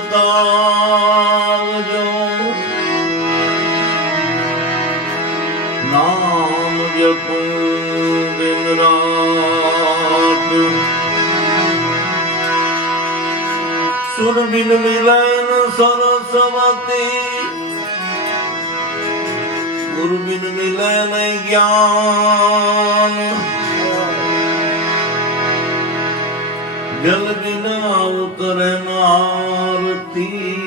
બતાવજો નામ જપું દિન રાત સુરબિન મિલન સરસ્વતી ગુરુબિન મિલન જ્ઞાન જલ બિના ઉતરે આરતી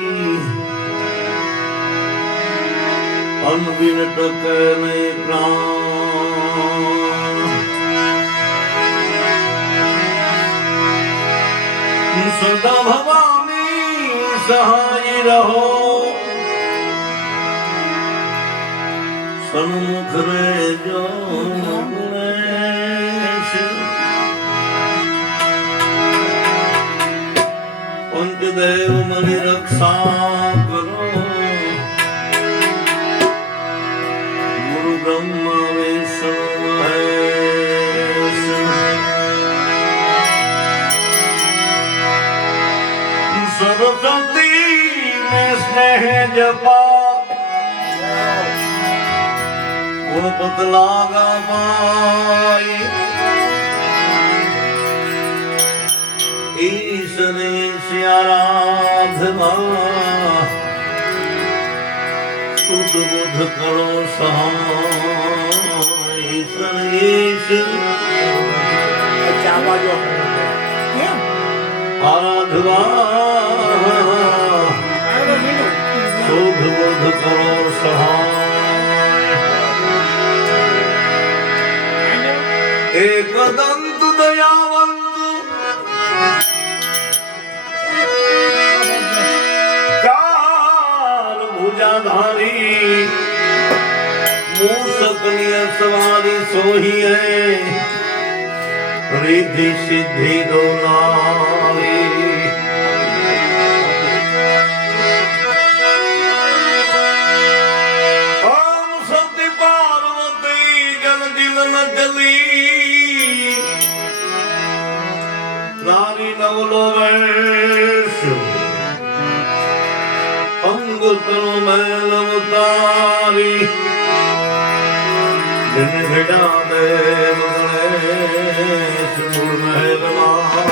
અન્ન બિન ટકે નહીં પ્રાણ સદા ભવાની સહાય રહો સન્મુખ રેજો પંચદેવ મની રક્ષા કરો ગુરુ બ્રહ્મા વિષ્ણુ મહેશ સરસ્વતી में स्नेह जपा गुणपत लागा पाई ईश्वरे आराधना शुद्ध बुद्ध करो सहाय आराधना शुद्ध बुद्ध करो सहाय एक दंत दयावंत चार भुजाधारी मूषक सवारी सोही है रिद्धि सिद्धि दो नारी ओम सती पार्वती जल दिल न जली नारी नवलो वैश अंग तनु मैल उतारी जिन घड़ा देव गणेश मूल महल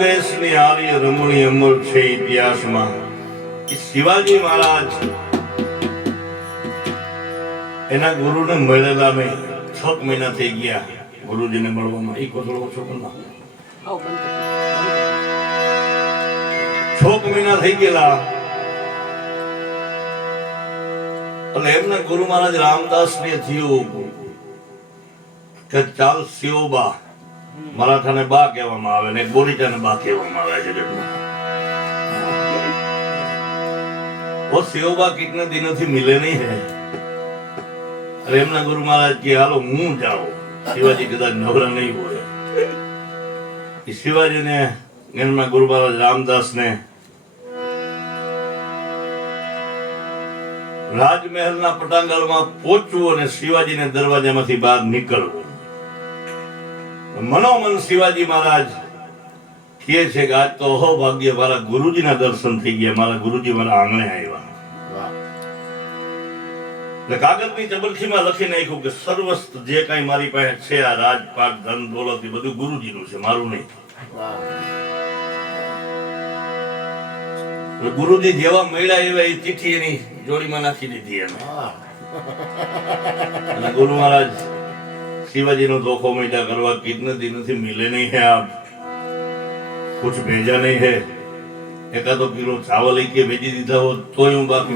દેશની આર્ય રમણી અમર છે ઇતિહાસમાં. શિવાજી મહારાજ એના ગુરુને મળેલા નહીં. 6 મહિના થઈ ગયા ગુરુજીને મળવામાં. એ કોથળો છો પણ 6 મહિના થઈ ગયેલા. અને એમના ગુરુ મહારાજ રામદાસ ને થયું કે ચાલ શિવબા, મરાઠાને બા કહેવામાં આવે ને બોરીચાને બા કહેવામાં આવે છે. वो शिवबा कितने दिनों से मिले नहीं है. अरे एमना गुरु महाराज की हालो હું જાઉં. શિવાજી કદાચ નવરા નહીં હોય. શિવાજી ને એમના ગુરુ મહારાજ રામદાસ ને રાજમહેલના પટાંગણમાં પહોંચવું અને શિવાજીને દરવાજામાંથી બહાર નીકળવું. મનોમન શિવાજી મહારાજ કહે છે કે આજ તો અહો ભાગ્ય, મારા ગુરુજીના દર્શન થઈ ગયા, મારા ગુરુજી મારા આંગણે આવ્યા. એટલે કાગળની ચબરખીમાં લખી નાખ્યું કે સર્વસ્ત જે કાંઈ મારી પાસે છે, આ રાજપાટ ધન દોલત એ બધું ગુરુજીનું છે, મારું નહીં. ગુરુજી જેવા મળ્યા એવા એ ચિઠ્ઠી એની જોડીમાં નાખી દીધી એને. અને ગુરુ મહારાજ शिवाजी नो धोखो मीठा करवा कितने दिनों से मिले नहीं है आप, कुछ भेजा नहीं है. एका तो किलो चावल के भेजी दीधा हो तो यूं बाकी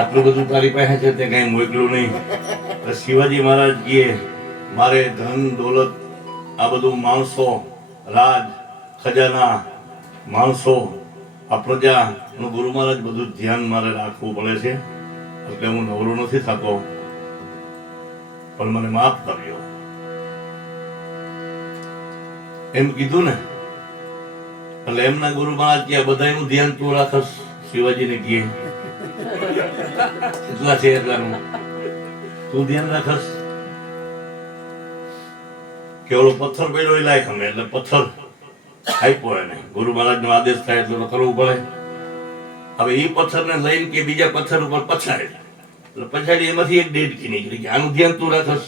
आटलू બધું તારી પાસે છે તે કઈ મોકલું નહીં. શિવાજી મહારાજ કહે મારે ધન દોલત આ બધું માણસો, રાજ ખજાના, માણસો, આ પ્રજા નું ગુરુ મહારાજ બધું ધ્યાન મારે રાખવું પડે છે. એટલે હું નવરો નથી થતો, પણ મને માફ કર્યો એમ કીધું ને. એટલે એમના ગુરુ મહારાજ કે બધાનું ધ્યાન તું રાખસ. શિવાજીને કહે એટલા છે એટલાનું તું ધ્યાન રાખસ. કે ઓલો પથ્થર પડ્યો એ લાયક અમે, એટલે પથ્થર આપ્યો એને. ગુરુ મહારાજ નો આદેશ થાય એટલે તો કરવું પડે. હવે એ પથ્થર ને લઈને કે બીજા પથ્થર ઉપર પછાડે, એટલે પછાડી એમાંથી એક ડેડકી નીકળી. આનું ધ્યાન તું રાખસ,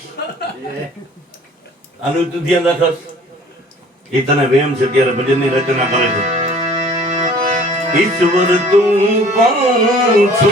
આનું તું ધ્યાન રાખસ. એ તને વેમ છે ત્યારે ભજનની રચના કરે છે. ઈશ્વર તું કોણ છો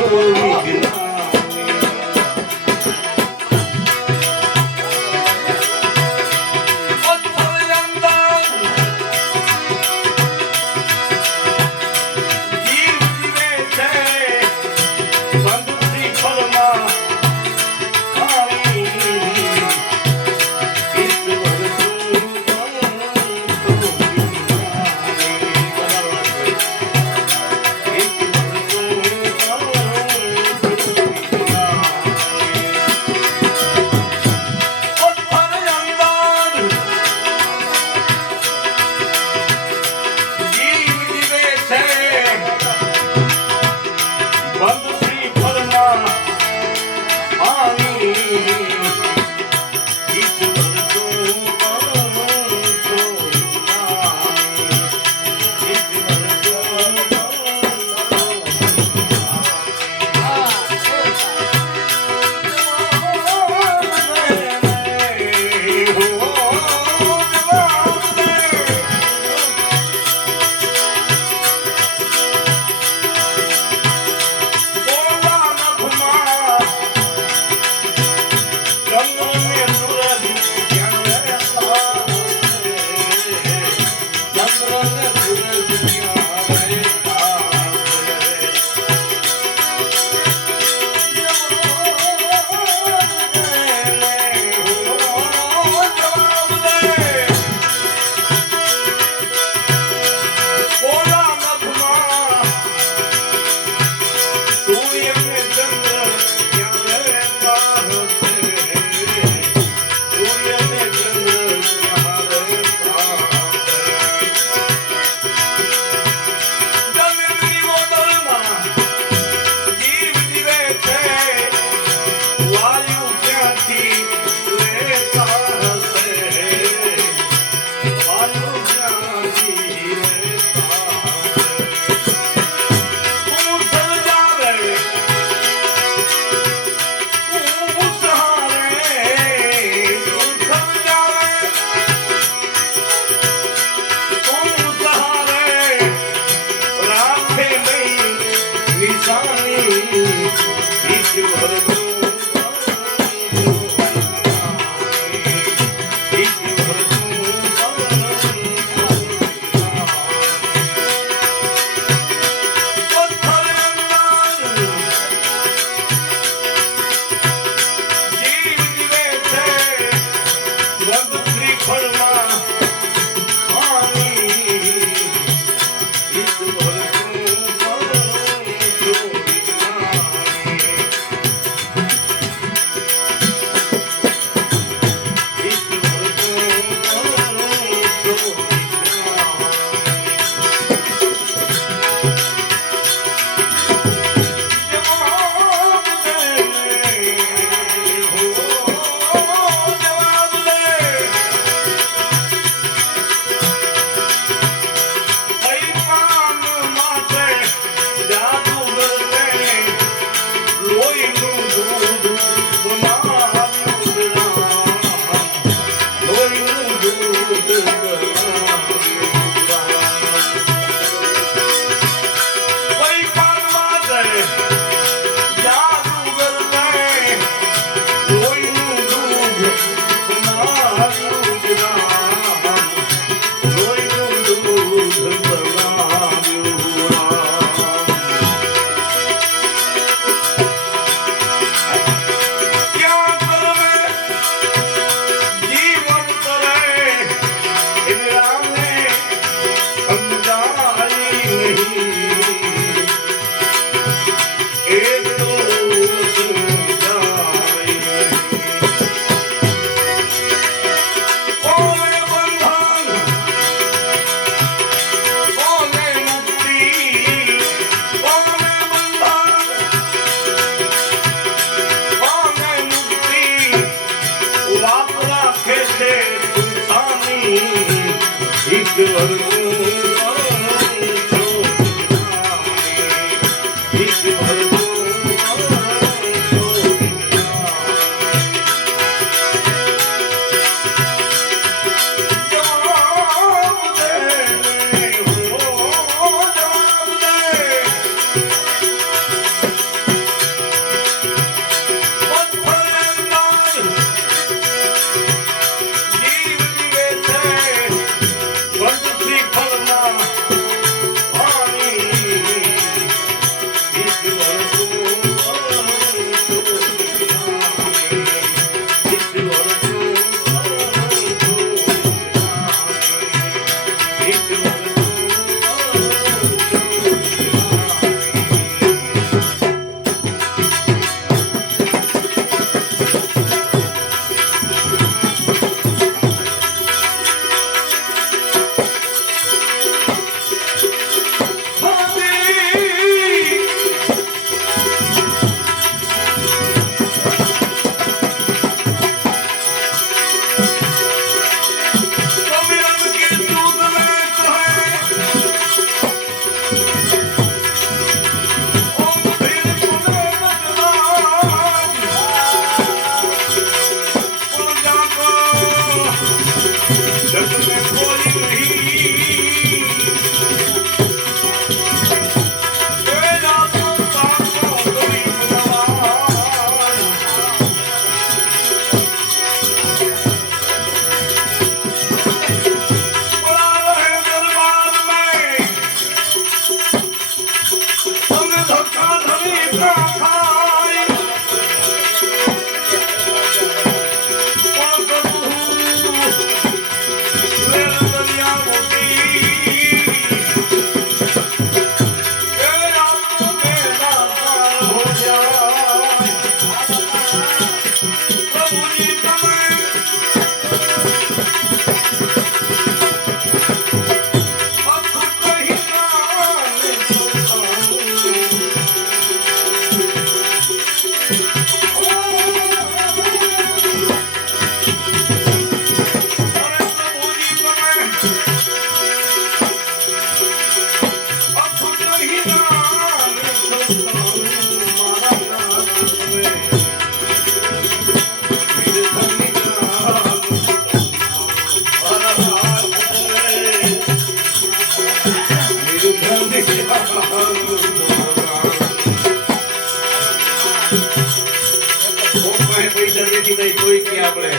કોઈ કે આપણે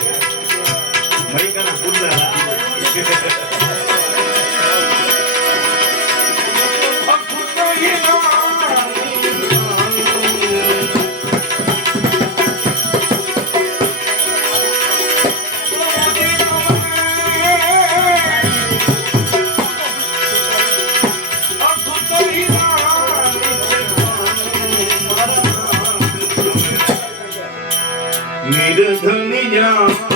મૈકાના ગુંડા નિર્ધની જાન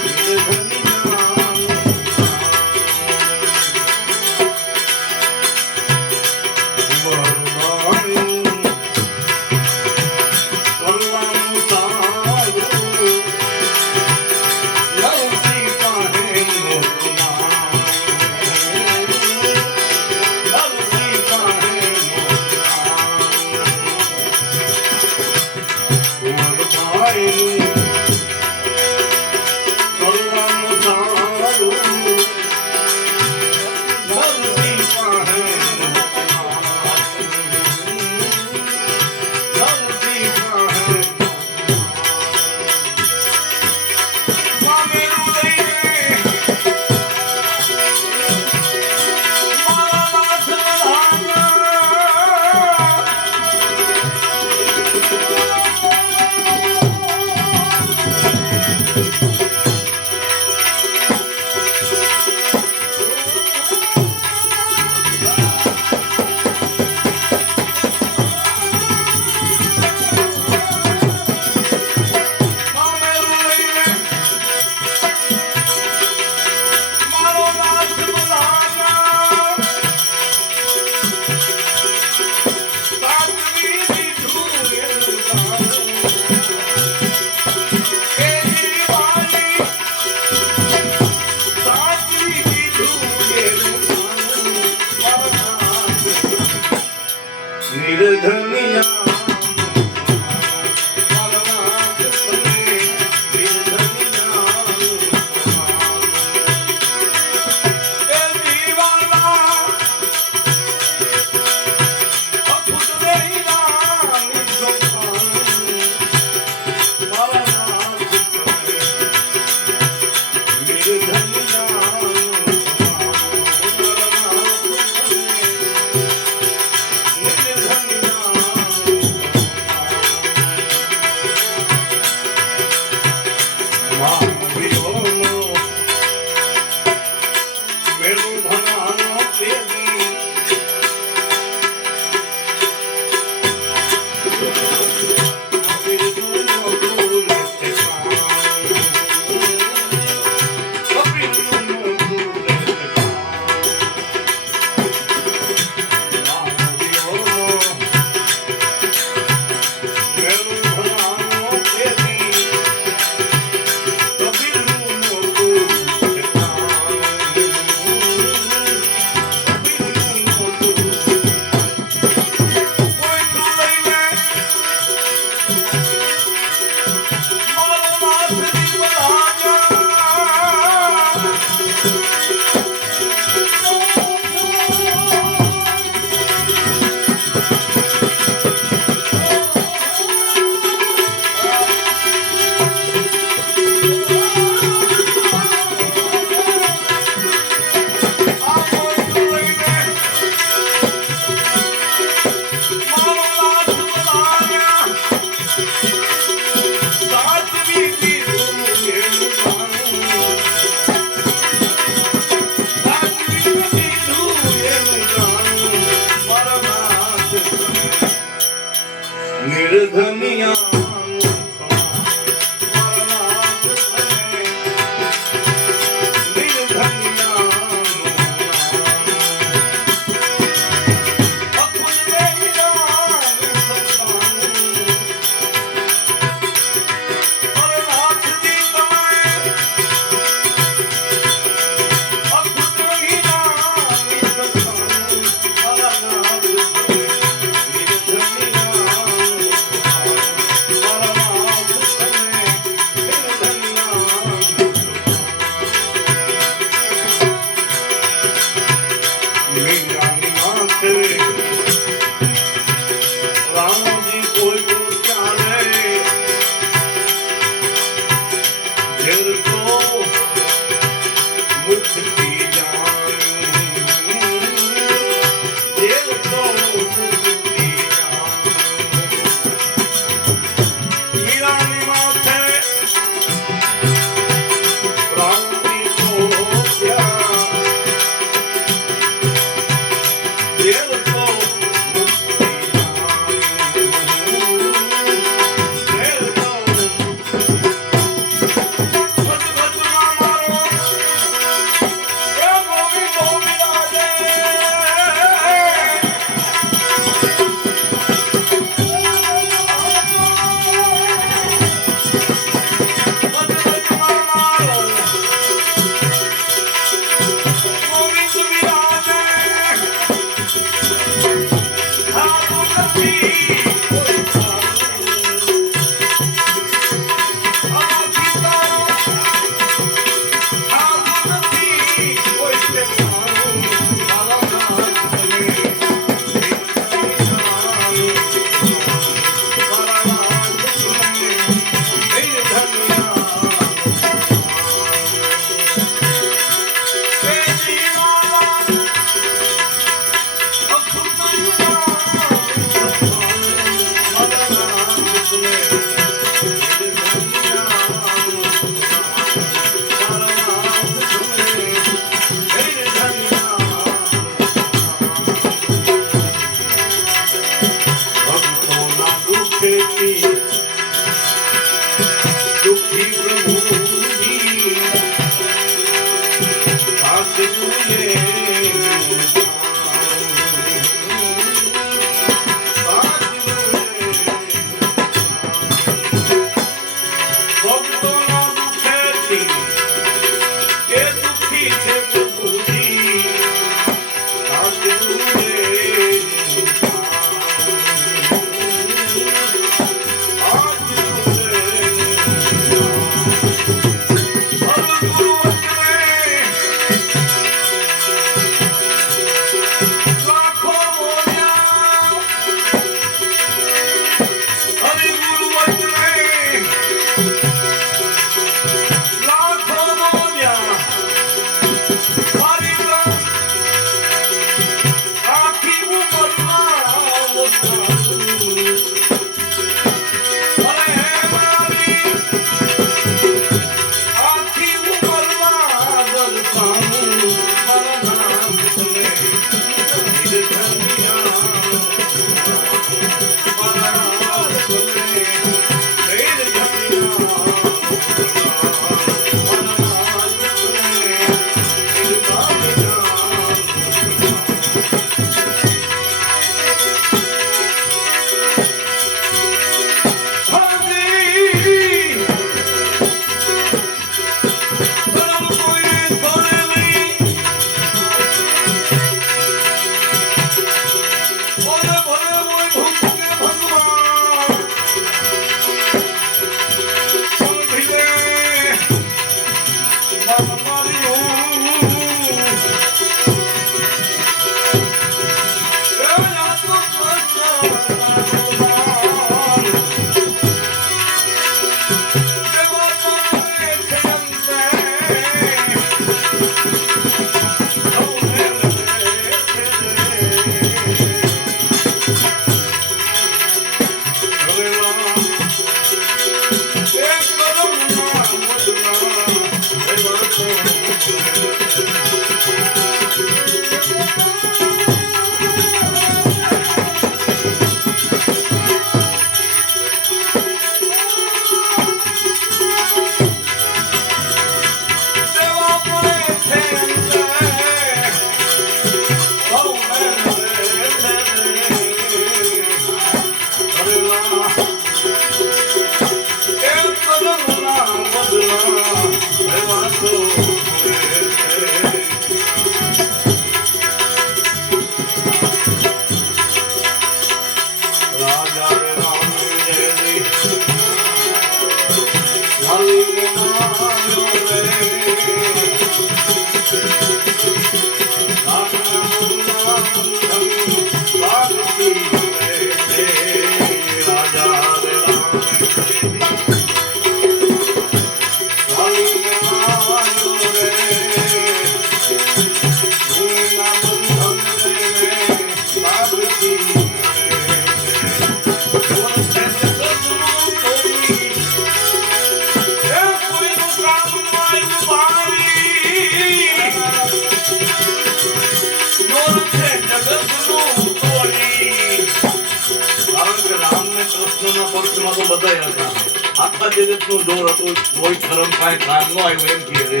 આખા જગતનું જોર હતું, કોઈ ધર્મ કાંઈ કામ ન આવ્યું એમ કહે છે.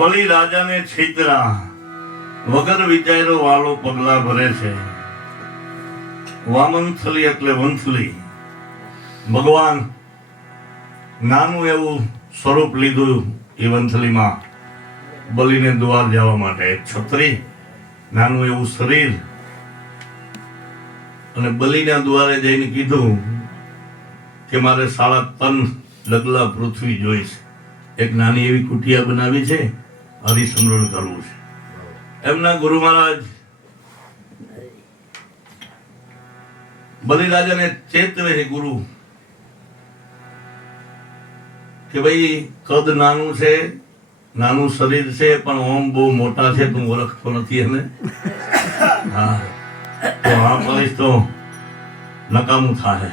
બલિ રાજાને છેતરા વગર વિચાર્યો વાલો પગલા ભરે છે. વામનથલી એટલે વંથલી. ભગવાન નાનું એવું સ્વરૂપ લીધું એ વંથલીમાં બલિને દ્વાર જવા માટે. છત્રી, નાનું એવું શરીર, અને બલિના દ્વારે જઈને કીધું કે મારે 3.5 ડગલા પૃથ્વી જોઈશ. એક નાની એવી કુટિયા બનાવી છે, હરિસમરણ કરવું છે. એમના ગુરુ મહારાજ બલિરાજાને ચેતવે છે ગુરુ કે ભાઈ કદ નાનું છે, નાનું શરીર છે, પણ ઓમ બહુ મોટા છે, તું ઓળખતો નથી એને. હા, તો આ કરીશ તો નકામું થાય.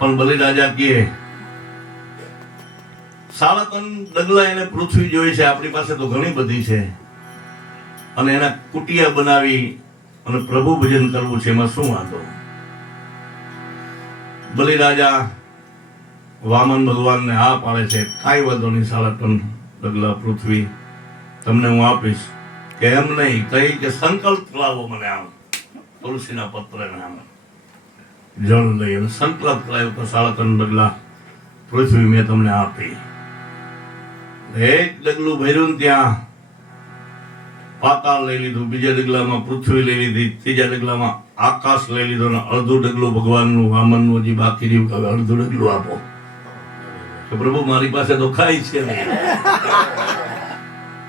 પણ બલિરાજા કહે સાડા 3 ડગલા એને પૃથ્વી જોઈ છે, આપણી પાસે તો ઘણી બધી છે, અને એના કુટિયા બનાવી અને પ્રભુ ભજન કરવું છે, એમાં શું વાંધો? બલિરાજા વામન ભગવાનને આ પાડે છે, કાંઈ વાંધો નહીં, 3.5 ડગલા પૃથ્વી તમને હું આપીશ. કે એમ નહીં, કઈ કે સંકલ્પ લાવો મને, આમ તુલસીના પત્ર આમ જળ લઈ અને સંકલ્પ લાવ્યો તો 3.5 ડગલા પૃથ્વી મેં તમને આપી. એક ડગલું ભર્યું ત્યાં પાતાળ લઈ લીધું, બીજા ડગલામાં પૃથ્વી લઈ લીધી, ત્રીજા ડગલામાં આકાશ લઈ લીધો, અને અડધું ડગલું ભગવાનનું વામનનું હજી બાકી રહ્યું, હવે અડધું ડગલું આપો. કે પ્રભુ મારી પાસે તો ખાઈ છે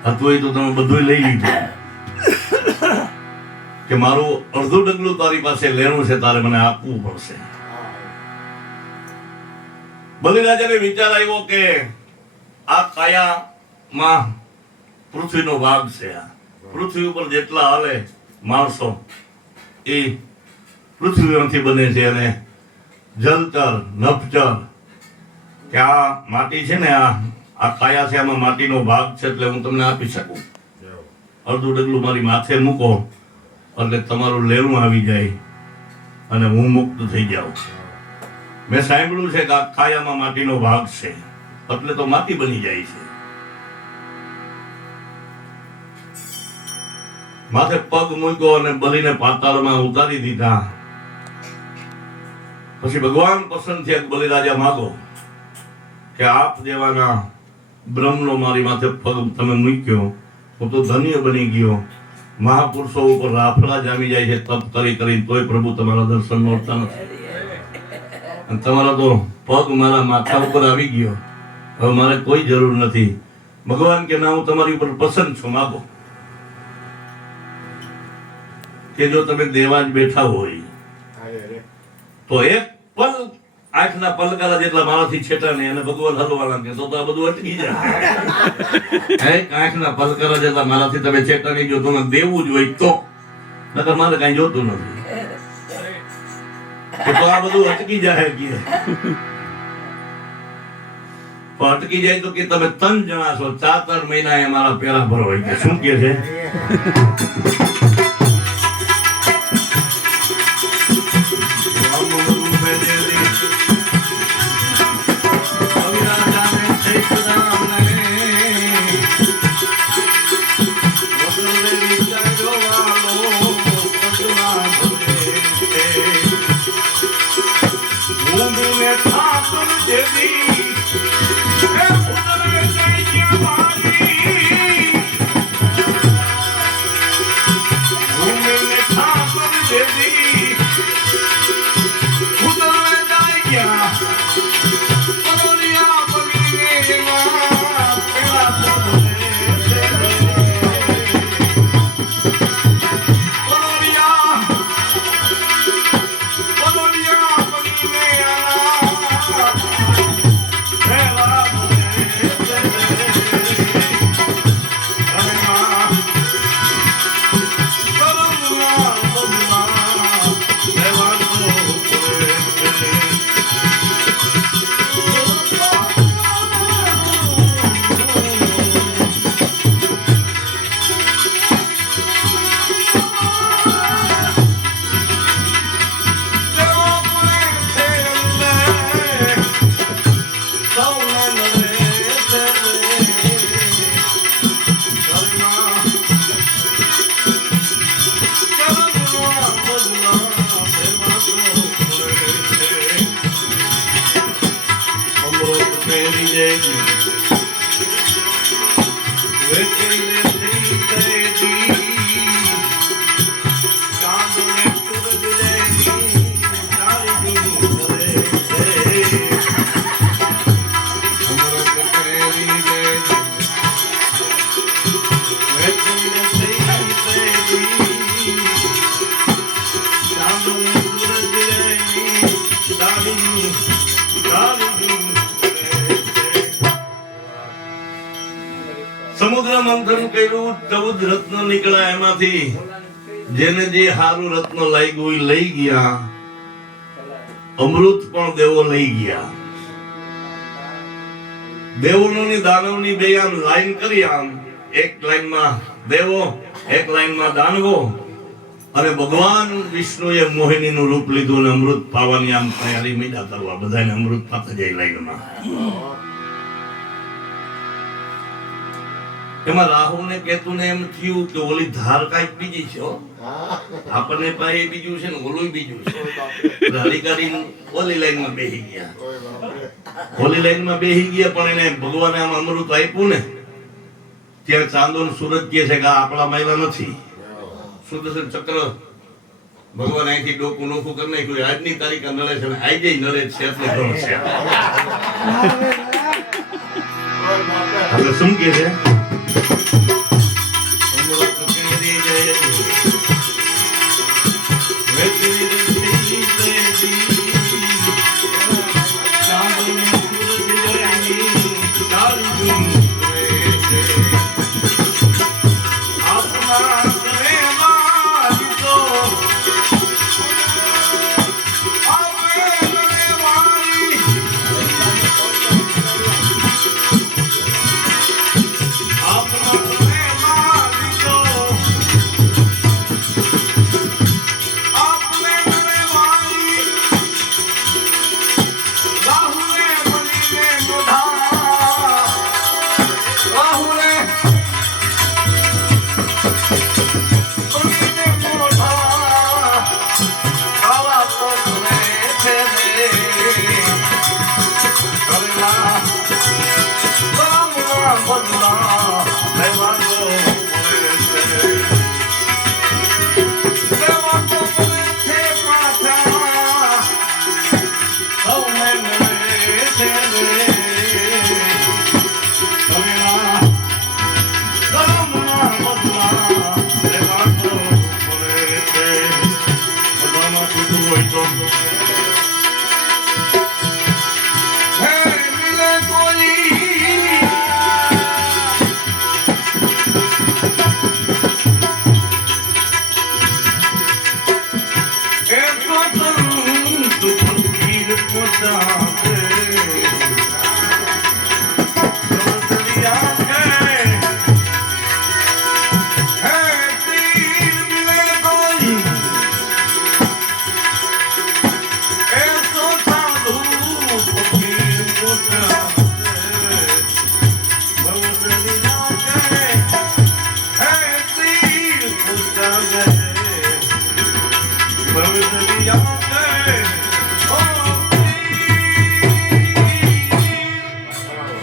હતું, તો તમે બધું લઈ લીધું, કે મારું અડધું ડગલું તારી પાસે લેવું છે, તારે મને આપવું પડશે. બલિરાજાને વિચાર આવ્યો કે આ કાયામાં પૃથ્વીનો ભાગ છે, પૃથ્વી ઉપર જેટલા હાલે માણસો એ પૃથ્વીમાંથી બને છે, અને જલચર નભચર કે આ માટી છે ને, આ કાયા છે, આમાં માટીનો ભાગ છે, એટલે હું તમને આપી શકું. અડધું ડગલું મારી માથે મૂકો એટલે તમારું લેણું આવી જાય અને હું મુક્ત થઈ જાઉં. મેં સાંભળ્યું છે કે આ કાયામાં માટીનો ભાગ છે, એટલે તો માટી બની જાય છે. માથે પગ મૂક્યો અને બલીને પાતાળમાં ઉતારી દીધા. પછી ભગવાન પસંદ થયા, બલિરાજા માગો કે આપ જેવાના બ્રહ્મનો મારી માથે પગ તમે મૂક્યો, હું તો ધન્ય બની ગયો. મહાપુરુષો ઉપર રાફડા જામી જાય છે તપ કરી કરી, તોય પ્રભુ તમારા દર્શન મળતા નથી, અને તમારા તો પગ મારા માથા ઉપર આવી ગયો, હવે મારે કોઈ જરૂર નથી. ભગવાન કે ના, હું તમારી ઉપર પસંદ છું, માગો. કે જો તમે દેવા જ બેઠા હોય તો એક પલ આંખના પલકારા જેટલા મારાથી છેટા નહીં, અને ભગવાન હલવાના કે તો આ બધું અટકી જાય. એક આંખના પલકારા જેટલા મારાથી તમે છેટા નહીં, જો તમે દેવું જ હોય તો, નકર મારે કઈ જોતું નથી, તો આ બધું અટકી જાય. કે અટકી જાય તો કે તમે 3 જણા છો, 4 મહિના એ મારા પેરા ભરો હોય. કે શું કે છે? સમુદ્ર મંથન કર્યું, 14 રત્ન નીકળ્યા, એમાંથી જેને જે હારું રત્ન લાગ્યું લઈ ગયા. અમૃત પણ દેવો લઈ ગયા. દેવોની દાનવની બે આમ લાઈન કરી, આમ એક લાઈનમાં દેવો, એક લાઈનમાં દાનવો, અને ભગવાન વિષ્ણુએ મોહિનીનું રૂપ લીધું અને અમૃત પાવાની આમ તૈયારી મીડા કરવા, બધાને અમૃત પાતા જાય લાઈનમાં. એમાં રાહુને કેતુને એમ થયું કે ઓલી ધાર કાંઈક બીજી છે, આપણને પાસે બીજું છે ને ઓલું બીજું છે. હરિકારી ઓલી લાઈનમાં બેસી ગયા, ઓલી લાઈનમાં બેસી ગયા, પણ એને ભગવાને આમ અમૃત આપ્યું ને, ત્યાં ચાંદો ને સૂરજ કહે છે કે આ આપણા માયલા નથી. સુદર્શન ચક્ર ભગવાન અહીંથી ડોકું નોખું કરી નાખ્યું. આજની તારીખ નડે છે, આજે નડે છે, એટલે ઘણું છે. હવે શું કે છે?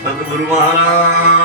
સદગુરુ મહારાજ